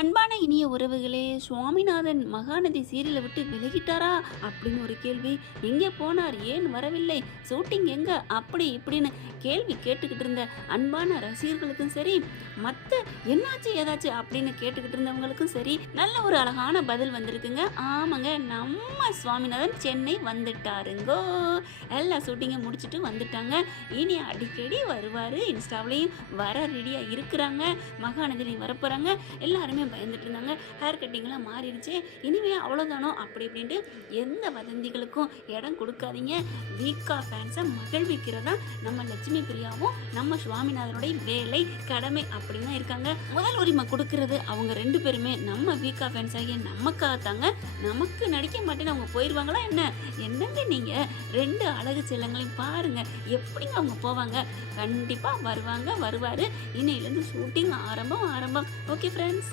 அன்பான இனிய உறவுகளே, சுவாமிநாதன் மகாநதி சீரியலை விட்டு விலகிட்டாரா அப்படின்னு ஒரு கேள்வி. எங்கே போனார், ஏன் வரவில்லை, ஷூட்டிங் எங்க, அப்படி இப்படின்னு கேள்வி கேட்டுக்கிட்டு இருந்த அன்பான ரசிகர்களுக்கும் சரி, மற்ற என்னாச்சு ஏதாச்சு அப்படின்னு கேட்டுக்கிட்டு இருந்தவங்களுக்கும் சரி, நல்ல ஒரு அழகான பதில் வந்திருக்குங்க. ஆமாங்க, நம்ம சுவாமிநாதன் சென்னை வந்துட்டாருங்கோ. எல்லா ஷூட்டிங்கை முடிச்சுட்டு வந்துட்டாங்க. இனி அடிக்கடி வருவார். இன்ஸ்டாவிலையும் வர ரெடியாக இருக்கிறாங்க. மகாநதிலையும் வரப்போகிறாங்க. எல்லாருமே பயந்துட்டு இருந்தாங்க. ஹேர் கட்டிங்லாம் மாறிடுச்சு, இனிமே அவ்வளோதானோ அப்படி இப்படின்ட்டு எந்த வதந்திகளுக்கும் இடம் கொடுக்காதீங்க. வீக்கா ஃபேன்ஸை மகிழ்விக்கிறதா நம்ம லட்சுமி பிரியாவும் நம்ம சுவாமிநாதனுடைய வேலை கடமை அப்படின்னு தான் இருக்காங்க. முதல் உரிமை கொடுக்கறது அவங்க ரெண்டு பேருமே நம்ம வீக்கா ஃபேன்ஸ் ஆகிய நமக்காகத்தாங்க. நமக்கு நடிக்க மாட்டேன்னு அவங்க போயிடுவாங்களா என்ன? என்னங்க நீங்க ரெண்டு அழகு செல்லங்களையும் பாருங்க, எப்படிங்க அவங்க போவாங்க? கண்டிப்பா வருவாரு. இன்னையிலேருந்து ஷூட்டிங் ஆரம்பம். Okay friends.